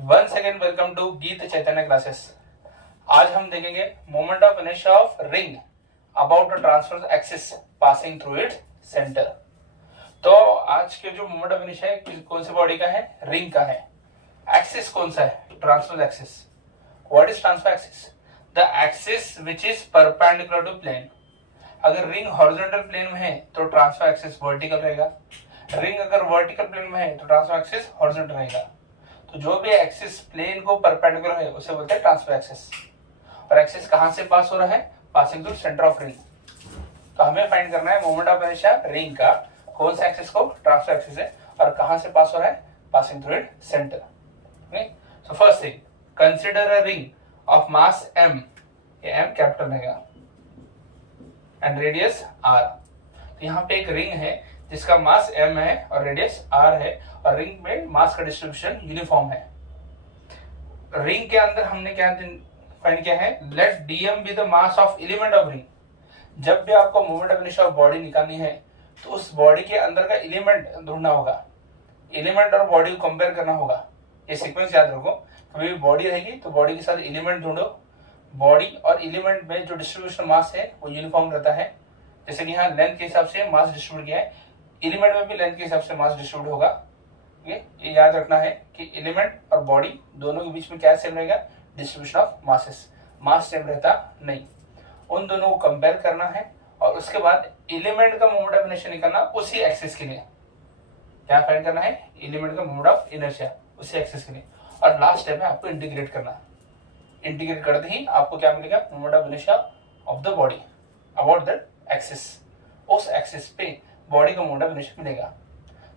Once again welcome to गीत चैतन्य classes. आज हम देखेंगे moment of inertia of ring about the transverse axis passing through its centre. तो आज के जो मोमेंट ऑफ इनर्शिया है कौन सी बॉडी का है? रिंग का है। एक्सिस कौन सा है? Transverse axis. What is transverse axis? The axis which is perpendicular to plane. अगर रिंग हॉरिजॉन्टल प्लेन में है तो ट्रांसवर्स एक्सिस वर्टिकल रहेगा। रिंग अगर वर्टिकल प्लेन में है तो ट्रांसवर्स एक्सिस हॉरिजॉन्टल रहेगा। तो जो भी एक्सिस प्लेन को परपेंडिकुलर है उसे बोलते हैं ट्रांसवर्स एक्सिस। और एक्सिस कहां से पास हो रहा है? Passing through centre of ring. तो हमें फाइंड करना है मोमेंट ऑफ इनर्शिया रिंग का कौन सा एक्सिस को? ट्रांसवर्स एक्सिस है। और कहां से पास हो रहा है? Passing through it centre. So first thing, consider a ring of mass m। ये m कैपिटल रहेगा एंड रेडियस r। तो यहाँ पे एक रिंग है जिसका मास m है और रेडियस r है और रिंग में मास का डिस्ट्रीब्यूशन यूनिफॉर्म है। रिंग के अंदर हमने क्या फाइंड किया है? Let dm be the mass of element of ring. जब भी आपको moment of inertia of body निकालनी है तो उस बॉडी के अंदर का एलिमेंट ढूंढना होगा। एलिमेंट और बॉडी को कंपेयर करना होगा। ये सीक्वेंस याद रखो, कभी भी बॉडी रहेगी तो बॉडी के साथ एलिमेंट ढूंढो। बॉडी और एलिमेंट में जो डिस्ट्रीब्यूशन मास है वो यूनिफॉर्म रहता है। जैसे कि यहाँ लेंथ के हिसाब से मास डिस्ट्रीब्यूट किया है, एलिमेंट में भी लेंथ के हिसाब से मास डिस्ट्रीब्यूट होगा। ये याद रखना है कि एलिमेंट और बॉडी दोनों के बीच में क्या सेम रहेगा? Distribution of masses. Mass same रहता नहीं। उन दोनों को कंपेयर करना है और उसके बाद एलिमेंट का मोमेंट ऑफ इनर्शिया निकालना उसी एक्सिस के लिए। क्या फाइंड करना है? एलिमेंट का मोमेंट ऑफ इनर्शिया उसी एक्सिस के लिए। और लास्ट स्टेप में आपको इंटीग्रेट करना है। इंटीग्रेट करते ही आपको क्या मिलेगा? Moment of inertia of the body about that axis. उस एक्सिस पे बॉडी का मोमेंट ऑफ इनर्शिया मिलेगा।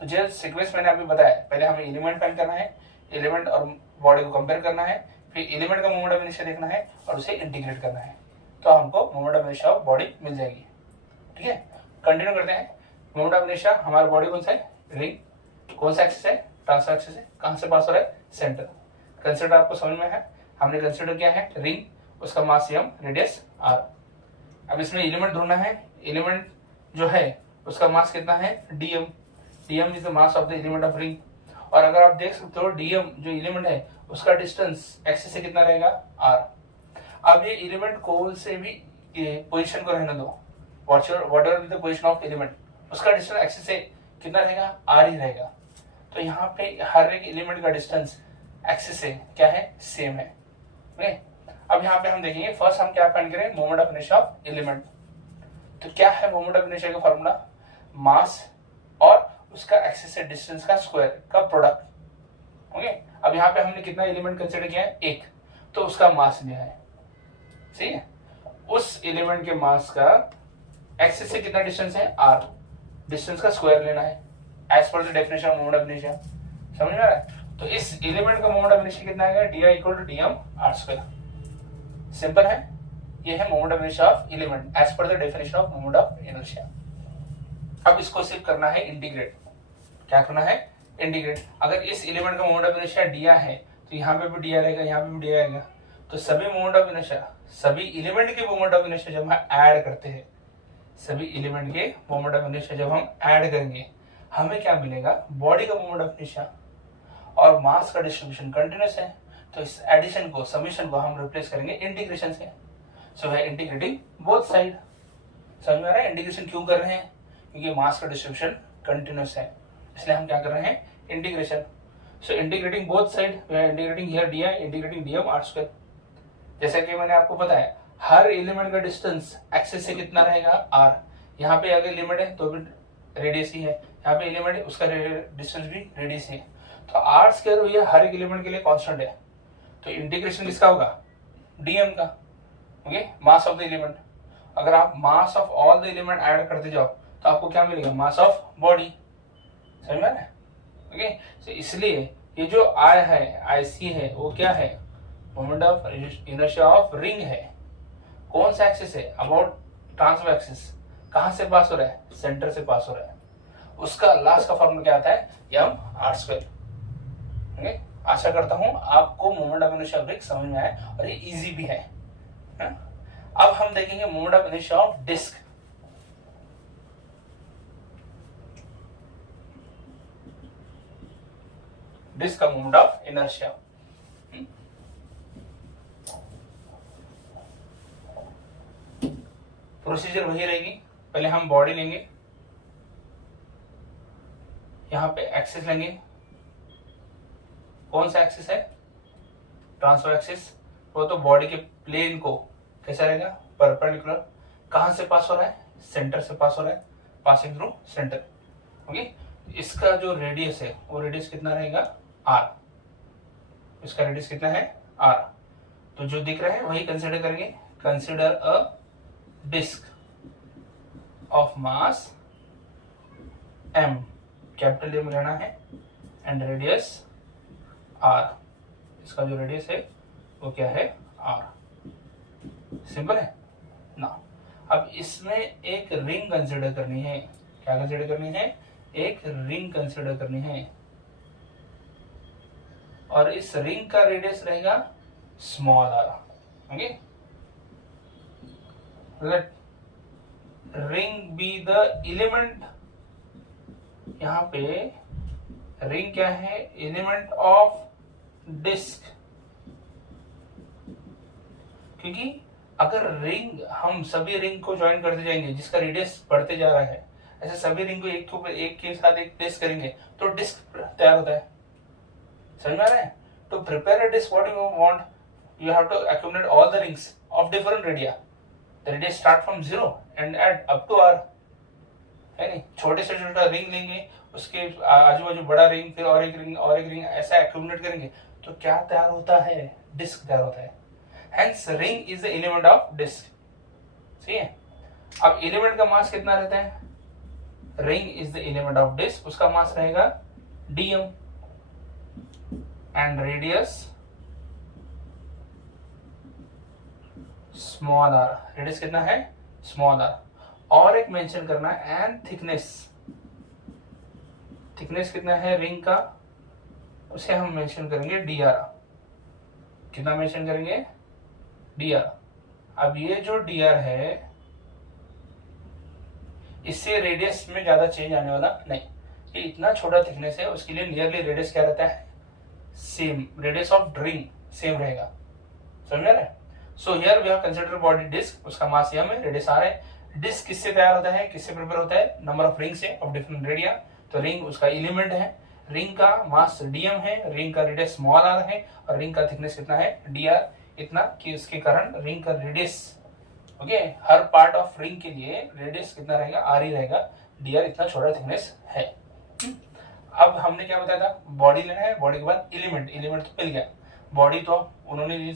तो जो सीक्वेंस मैंने अभी बताया, पहले हमें एलिमेंट फाइंड करना है, एलिमेंट और बॉडी को कंपेयर करना है, फिर एलिमेंट का मोमेंट ऑफ इनर्शिया देखना है और उसे इंटीग्रेट करना है, तो हमको moment of inertia of body मिल जाएगी। ठीक है, कंटिन्यू करते हैं। मोमेंट ऑफ इनर्शिया हमारा बॉडी कौन सा है? रिंग। कौन सा एक्सिस है? ट्रांसवर्स एक्सिस है। कहां से पास हो रहा है? सेंटर। कंसिडर आपको समझ में है। हमने कंसिडर किया है रिंग, उसका मास m, रेडियस r। अब इसमें एलिमेंट ढूंढना है। एलिमेंट जो है उसका मास कितना है? dm। dm is the mass of the element of ring. और अगर आप देख सकते हो dm जो एलिमेंट है उसका डिस्टेंस एक्सिस से कितना रहेगा? r। अब ये एलिमेंट कोल से भी पोजीशन को रहने दो, what ever the position of element, उसका डिस्टेंस एक्सिस से कितना रहेगा? r ही रहेगा। तो यहाँ पे हर एक एलिमेंट का डिस्टेंस एक्सिस से क्या है? सेम है। अब यहाँ पे हम देखेंगे, फर्स्ट हम क्या फाइंड करें? Moment of inertia of element. तो क्या है मोमेंट ऑफ इनर्शिया का फॉर्मूला? मास और उसका एक्सिस से डिस्टेंस का स्क्वायर का प्रोडक्ट। ओके, अब यहाँ पे हमने कितना एलिमेंट कंसीडर किया है? एक। तो उसका मास लिया है। सही है, उस एलिमेंट के मास का एक्सिस से कितना डिस्टेंस है? r। डिस्टेंस का स्क्वायर लेना है as per the definition of moment of inertia. समझ में आ रहा है? तो इस एलिमेंट का मोमेंट ऑफ इनर्शिया कितना आएगा? di equal to dm r square. Simple है। ये है moment of inertia of element as per the definition of moment of inertia. अब इसको सिर्फ करना है इंटीग्रेट। क्या करना है? इंटीग्रेट। अगर इस एलिमेंट का मोमेंट ऑफ इनर्शिया दिया है तो यहाँ पे भी दिया रहेगा, यहाँ पे भी दिया रहेगा। तो सभी मोमेंट ऑफ इनर्शिया, सभी एलिमेंट के मोमेंट ऑफ इनर्शिया जब हम ऐड करते हैं, सभी एलिमेंट के मोमेंट ऑफ इनर्शिया जब हम ऐड करेंगे, हमें क्या मिलेगा? बॉडी का मोमेंट ऑफ इनर्शिया। और मास का डिस्ट्रीब्यूशन कंटिन्यूस है, तो इस एडिशन को, समीशन को हम रिप्लेस करेंगे इंटीग्रेशन से। सो है इंटीग्रेटिंग बोथ साइड। समझ में आ रहा है इंटीग्रेशन क्यों कर रहे हैं? क्योंकि मास का डिस्ट्रीब्यूशन कंटिन्यूस है, इसलिए हम क्या कर रहे हैं? Integration. So integrating both side, we are integrating here D integrating dm r square. जैसा कि मैंने आपको बताया, हर एलिमेंट का डिस्टेंस एक्सिस से कितना रहेगा? r। यहाँ पे अगर एलिमेंट है तो भी रेडियस ही है, यहाँ पे एलिमेंट है उसका डिस्टेंस भी रेडियस ही है। तो r स्क्वायर ये हर एक एलिमेंट के लिए कांस्टेंट है। तो इंटीग्रेशन किसका होगा? dm का। Okay, mass of the element. अगर आप mass of all the element add करते जाओ तो आपको क्या मिलेगा? Mass of body. समझ में आ रहा है? ओके, तो इसलिए ये जो I है, IC है, वो क्या है? Moment of inertia of ring है। कौन सा एक्सिस है? About transverse axis. कहां से पास हो रहा है? सेंटर से पास हो रहा है। उसका लास्ट का फॉर्मूला क्या आता है? m r square. ओके, आशा करता हूं आपको moment of inertia of ring समझ में आया और ये इजी भी है। अब हम देखेंगे moment of inertia of disc. Disc का मोमेंट ऑफ इनर्शिया। प्रोसीजर वही रहेगी। पहले हम बॉडी लेंगे, यहां पे एक्सिस लेंगे। कौन सा एक्सिस है? Transfer axis. वो तो बॉडी के प्लेन को कैसा रहेगा? परपेंडिकुलर। कहां से पास हो रहा है? सेंटर से पास हो रहा है, पासिंग थ्रू सेंटर। ओके, इसका जो रेडियस है वो रेडियस कितना रहेगा? आर। इसका रेडियस कितना है? आर। तो जो दिख रहा है वही कंसिडर करेंगे। Consider a disc of mass m, capital M लेना है, एंड रेडियस r। इसका जो रेडियस है वो क्या है? r। सिंपल है ना। अब इसमें एक रिंग कंसिडर करनी है। क्या कंसिडर करनी है? एक रिंग कंसिडर करनी है, और इस रिंग का रेडियस रहेगा small r। Okay, let ring be the element. यहां पे रिंग क्या है? Element of disc. क्योंकि अगर रिंग, हम सभी रिंग को ज्वाइन करते जाएंगे जिसका रेडियस बढ़ते जा रहा है, ऐसे सभी रिंग को एक के साथ एक प्लेस करेंगे तो डिस्क तैयार होता है। समझ में आ रहा है? To prepare a disc, what you want, you have to accumulate all the rings of different radii. The radius start from 0 and add up to r, है नहीं? छोटे से छोटा रिंग लेंगे, उसके आजू बाजू बड़ा रिंग, फिर और एक रिंग और एक रिंग, ऐसा एक्यूमुलेट करेंगे तो क्या तैयार होता है? डिस्क तैयार होता है। Hence ring is the element of disk। सही है? अब एलिमेंट का मास कितना रहता है? Ring is the element of disc, उसका मास रहेगा dm, and radius small r। Radius कितना है? Small r। और एक मेंशन करना है, एंड थिकनेस। थिकनेस कितना है रिंग का? उसे हम मेंशन करेंगे dr। कितना मेंशन करेंगे? dr। अब ये जो dr है, इससे रेडियस में ज्यादा चेंज आने वाला नहीं। ये इतना छोटा थिकनेस है, उसके लिए नियरली रेडियस क्या रहता है? Same. Radius of ring same रहेगा। समझ रहे हैं? So here we have consider body disc, उसका मास m है, रेडियस r है। डिस्क किससे तैयार होता है? किससे प्रिपेयर होता है? नंबर ऑफ रिंग से, ऑफ डिफरेंट रेडिया। तो रिंग उसका एलिमेंट है, रिंग का मास dm है, रिंग का रेडियस स्मॉल r है, और रिंग का थिकनेस कितना है? dr। इतना कि उसके कारण रिंग का radius, okay, her part of ring के लिए रेडियस कितना रहेगा? r ही रहेगा। dr इतना छोटा थिकनेस है। अब हमने क्या बताया था? बॉडी लेना है, बॉडी के बाद एलिमेंट। एलिमेंट तो मिल गया, बॉडी तो उन्होंने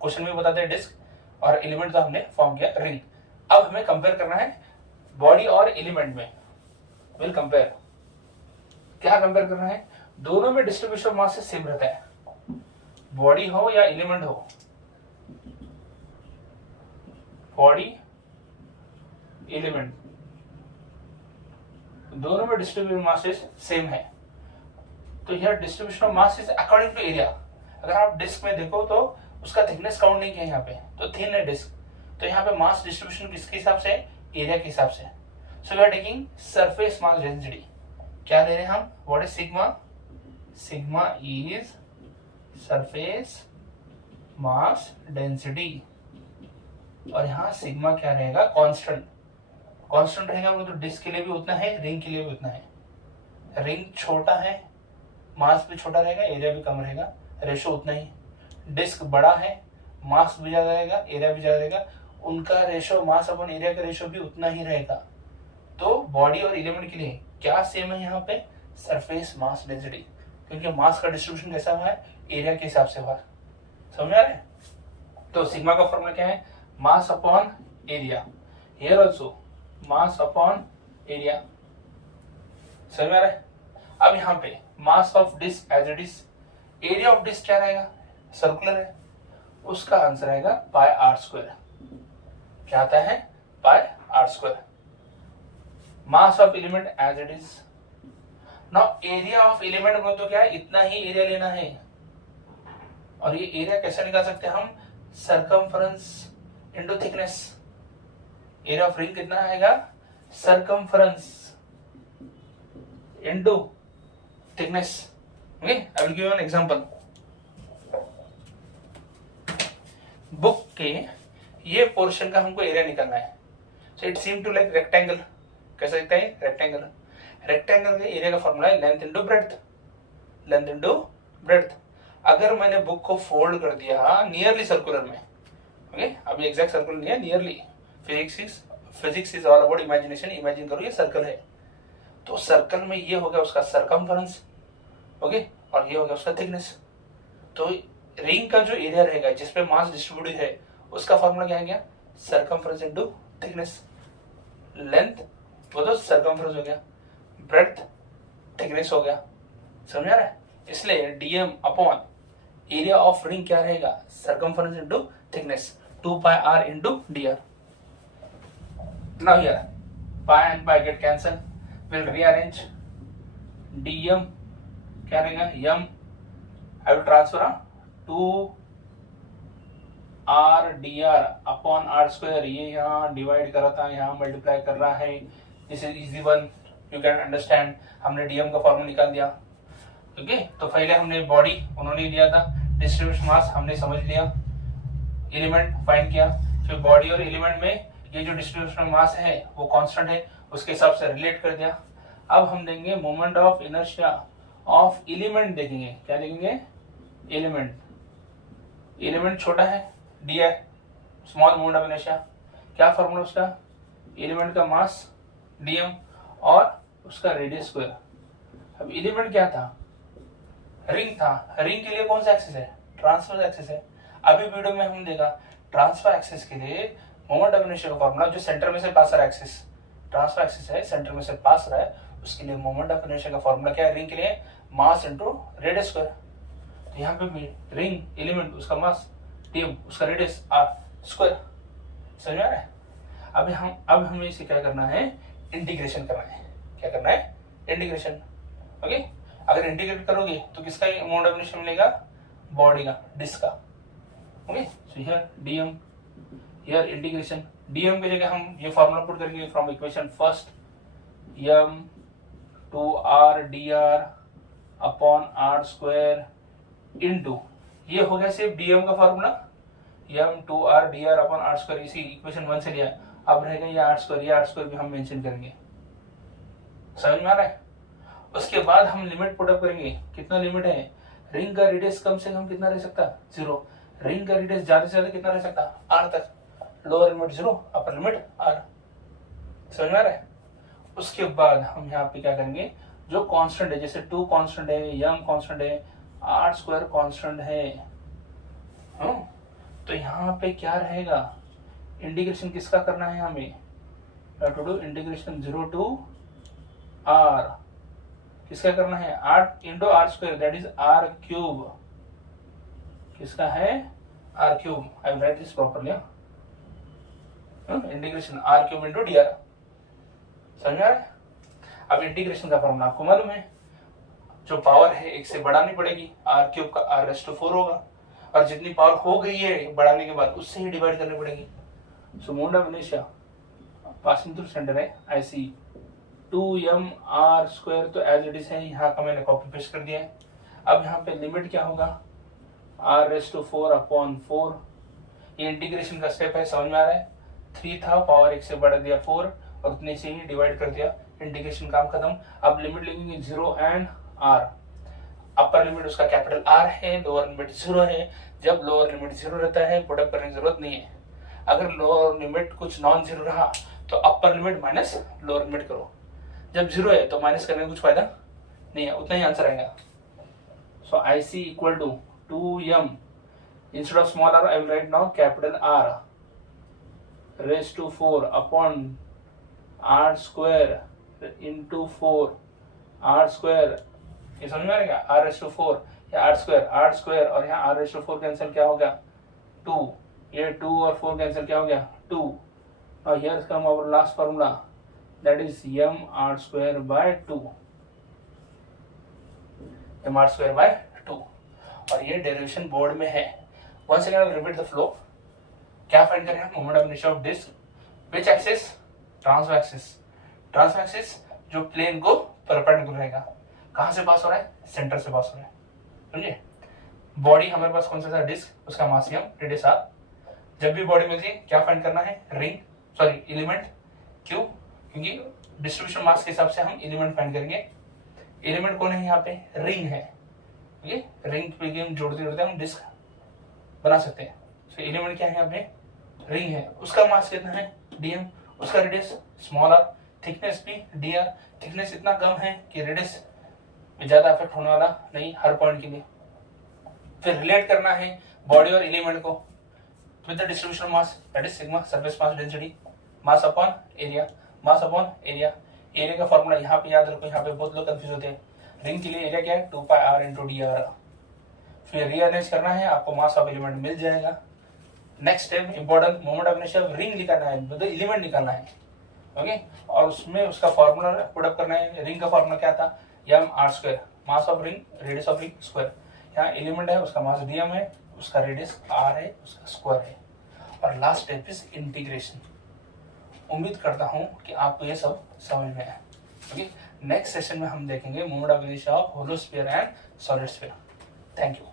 क्वेश्चन में बताते हैं डिस्क, और एलिमेंट तो हमने फॉर्म किया रिंग। अब हमें कंपेयर करना है बॉडी और एलिमेंट में। विल कंपेयर, क्या कंपेयर करना है? दोनों में डिस्ट्रीब्यूशन मास से सेम रहता है, बॉडी हो या एलिमेंट हो। बॉडी एलिमेंट दोनों में डिस्ट्रीब्यूशन मासेस सेम है। तो यह distribution of mass is according to area. अगर आप डिस्क में देखो तो उसका थिकनेस काउंट नहीं किया यहाँ पे, तो थिन है डिस्क, तो यहाँ पे मास डिस्ट्रीब्यूशन किसके हिसाब से? एरिया के हिसाब से। So we are taking surface mass density. क्या ले रहे हैं हम? What is sigma? Sigma is surface mass density, और यहाँ सिग्मा क्या रहेगा? कांस्टेंट। कांस्टेंट रहेगा वो तो डिस्क के लिए भी उतना है, रिंग के लिए भी उतना है। रिंग छोटा है, मास भी छोटा रहेगा, एरिया भी कम रहेगा, रेशो उतना ही। डिस्क बड़ा है, मास भी ज्यादा रहेगा, एरिया भी ज्यादा रहेगा, उनका रेशो, मास अपॉन एरिया का रेशो भी उतना ही रहेगा। तो बॉडी और एलिमेंट के लिए क्या सेम है यहाँ पे? सरफेस मास डेंसिटी, क्योंकि मास का डिस्ट्रीब्यूशन कैसा हुआ है? एरिया के हिसाब से हुआ। समझ आ रहा है? तो सिग्मा का फॉर्मूला क्या है? Mass upon area. Here also mass upon area. समझ आ रहा है? अब यहाँ पे mass of disc as it is, area of disc क्या रहेगा? सर्कुलर है, उसका आंसर आएगा पाई आर स्क्वायर। क्या आता है? Pi r square. Mass of element as it is. Now area of element को तो क्या है? इतना ही एरिया लेना है, और ये एरिया कैसे निकाल सकते हैं हम? Circumference into thickness. Area of ring कितना आएगा? Circumference into thickness. Okay, I will give you an example. Book के ये पोर्शन का हमको एरिया निकालना है। So it seem to like rectangle. कैसे दिखता है रेक्टेंगल? रेक्टेंगल के एरिया का फॉर्मूला है length into breadth, length into breadth. अगर मैंने बुक को फोल्ड कर दिया नियरली सर्कुलर में, ओके, अभी एग्जैक्ट सर्कुलर नहीं है, nearly, physics is all about imagination, imagine करो ये सर्कल है, तो सर्कल में ये हो गया उसका सरकमफरेंस, ओके, और ये हो गया उसका थिकनेस। तो रिंग का जो एरिया रहेगा जिसपे मास डिस्ट्रीब्यूटेड है उसका फॉर्मूला क्या आ गया? Circumference into thickness. लेंथ वो तो सरकमफरेंस हो गया, ब्रेड्थ थिकनेस हो गया, समझ आ रहा है? इसलिए DM upon area of ring क्या रहेगा? Circumference into thickness, 2 pi r into dr। Now here pi and pi get cancel, will rearrange dm क्या रहेगा? m I will transfer 2 r dr upon r square, ये यहाँ divide कर रहा था, यहाँ मल्टीप्लाई कर रहा है, this is easy one, you can understand. हमने डीएम का फॉर्मूला निकाल दिया, ओके। तो पहले हमने बॉडी उन्होंने दिया था, डिस्ट्रीब्यूशन मास हमने समझ लिया, एलिमेंट फाइंड किया, फिर बॉडी और एलिमेंट में ये जो डिस्ट्रीब्यूशन मास है वो कांस्टेंट है, उसके हिसाब से रिलेट कर दिया। अब हम देंगे moment of inertia of element, देखेंगे क्या देखेंगे? एलिमेंट, एलिमेंट छोटा है डी है, स्मॉल मोमेंट ऑफ इनर्शिया, क्या फॉर्मूला उसका? एलिमेंट का मास डीएम और उसका रेडियस स्क्वायर। अब एलिमेंट क्या था? रिंग था, रिंग के लिए कौन सा एक्सिस है? ट्रांसवर्स एक्सिस है। अभी वीडियो में हम देखा ट्रांसफर एक्सिस के लिए मोमेंट ऑफ इनर्शिया का फॉर्मूला, जो सेंटर में से पास रहा है एक्सिस, ट्रांसफर एक्सिस है, सेंटर में से पास रहा है, उसके लिए मोमेंट ऑफ इनर्शिया का फॉर्मूला क्या है? रिंग के लिए मास इनटू रेडियस स्क्वायर। तो यहाँ पे भी रिंग एलिमेंट उसका मास, टीएम उसका रेडियस आर स्क्वायर, समझ में आ रहा है? अब हमें इसे क्या करना है? इंटीग्रेशन करना है। क्या करना है? Integration, okay. अगर इंटीग्रेट करोगे तो किसका मोमेंट ऑफ इनर्शिया मिलेगा? बॉडी का, डिस्क का, okay. So here DM, here integration, DM की जगह हम ये फॉर्मूला पुट करेंगे from equation first, m 2r dr upon r square into, ये हो गया सिर्फ डीएम का formula, m 2r dr upon r square, इसी इक्वेशन 1 से लिया। अब रहेगा ये r स्क्वायर, ये r स्क्वायर भी हम मेंशन करेंगे, समझ में आ रहा है? उसके बाद हम लिमिट पुट अप करेंगे। कितना लिमिट है? रिंग का रेडियस कम से कम कितना रह सकता? 0। रिंग का रेडियस ज्यादा से ज्यादा कितना रह सकता? r तक। Lower limit 0, upper limit r, समझ में आ रहा है? उसके बाद हम यहाँ पे क्या करेंगे? जो कांस्टेंट है, जैसे 2 कांस्टेंट है, m कांस्टेंट है, r स्क्वायर कांस्टेंट है, तो यहाँ पे क्या रहेगा? इंटीग्रेशन किसका करना है हमें? To do integration 0 to r, किसका करना है? r into r square, that is r cube. किसका है? r cube. I will write this properly, integration r cube into dr, समझ में आ रहा है? अब इंटीग्रेशन का फॉर्मूला आपको मालूम है, जो पावर है एक से बढ़ानी पड़ेगी, r क्यूब का r रेज़ टू 4 होगा, और जितनी पावर हो गई है बढ़ाने के बाद उससे ही डिवाइड करनी पड़ेगी। सो moment of inertia passing through centre है IC 2m r स्क्वायर, तो एज इट इज है, यहाँ का मैंने कॉपी पेस्ट कर दिया है। अब यहाँ पे लिमिट क्या होगा? r रेज़ टू 4 अपॉन 4, ये इंटीग्रेशन का स्टेप है, समझ में आ रहा है? 3 था, पावर 1 से बढ़ा दिया 4 और उतने से ही डिवाइड कर दिया, इंटीग्रेशन काम खत्म। अब लिमिट लेंगे 0 एंड r, अपर लिमिट उसका कैपिटल R है, लोअर लिमिट 0 है। जब लोअर लिमिट 0 रहता है पुटअप करने की जरूरत नहीं है। अगर लोअर लिमिट कुछ नॉन जीरो रहा तो upper limit minus lower limit करो, जब 0 है तो माइनस करने का कुछ फायदा नहीं है, उतना ही आंसर आएगा। So IC equal to 2m, instead of small r I will write now capital R raise to 4 upon r square into 4 r square, ये समझ में आएगा? r रेज़ टू 4 या r स्क्वायर और यहाँ r रेज़ टू 4 कैंसिल क्या हो गया? 2, ये 2 और 4 कैंसिल क्या हो गया? 2। और here come our last formula, that is m r square by 2, m r square by 2, और ये डेरिवेशन बोर्ड में है। Once again I will repeat the flow. क्या फाइंड करें हम? Moment of inertia of disc, which axis? Transverse axis. Transverse axis जो plane को perpendicular रहेगा। कहां से पास हो रहा है? सेंटर से पास हो रहा है, समझे? बॉडी हमारे पास कौन सा था? डिस्क, उसका मास m, रेडियस r। जब भी बॉडी मिलती है क्या फाइंड करना है? रिंग, सॉरी एलिमेंट, क्यों? क्योंकि डिस्ट्रीब्यूशन मास के हिसाब से हम एलिमेंट फाइंड करेंगे। एलिमेंट कौन है यहाँ पे? रिंग है। ये रिंग पे हम जोड़ते जोड़ते हम डिस्क बना सकते हैं। तो एलिमेंट क्या है यहाँ पे? रिंग है। उसका मास कितना है? dm। उसका रेडियस स्मॉल r, थिकनेस भी dr। थिकनेस इतना कम है कि रेडियस में ज्यादा इफेक्ट होने वाला नहीं हर पॉइंट के लिए। फिर रिलेट करना है बॉडी और एलिमेंट को with the distribution mass, that is sigma surface mass density, mass upon area. Mass upon area, area का फॉर्मूला यहाँ पे याद रखो, यहाँ पे बहुत लोग कंफ्यूज होते हैं। रिंग के लिए एरिया क्या है? 2πr into dr। फिर रीअरेंज करना है, आपको मास ऑफ एलिमेंट मिल जाएगा। Next step important, moment of inertia of ring निकालना है, मतलब एलिमेंट निकालना है। ओके, और उसमें उसका फॉर्मूला पुट अप करना है। रिंग का फॉर्मूला क्या था? m r², mass of ring radius of ring square. यहाँ एलिमेंट है, उसका मास dm है, उसका रेडियस r है, उसका स्क्वायर है। और लास्ट स्टेप इज इंटीग्रेशन। उम्मीद करता हूं कि आपको ये सब समझ में आया। ओके, नेक्स्ट सेशन में हम देखेंगे moment of inertia of hollow sphere and solid sphere. Thank you.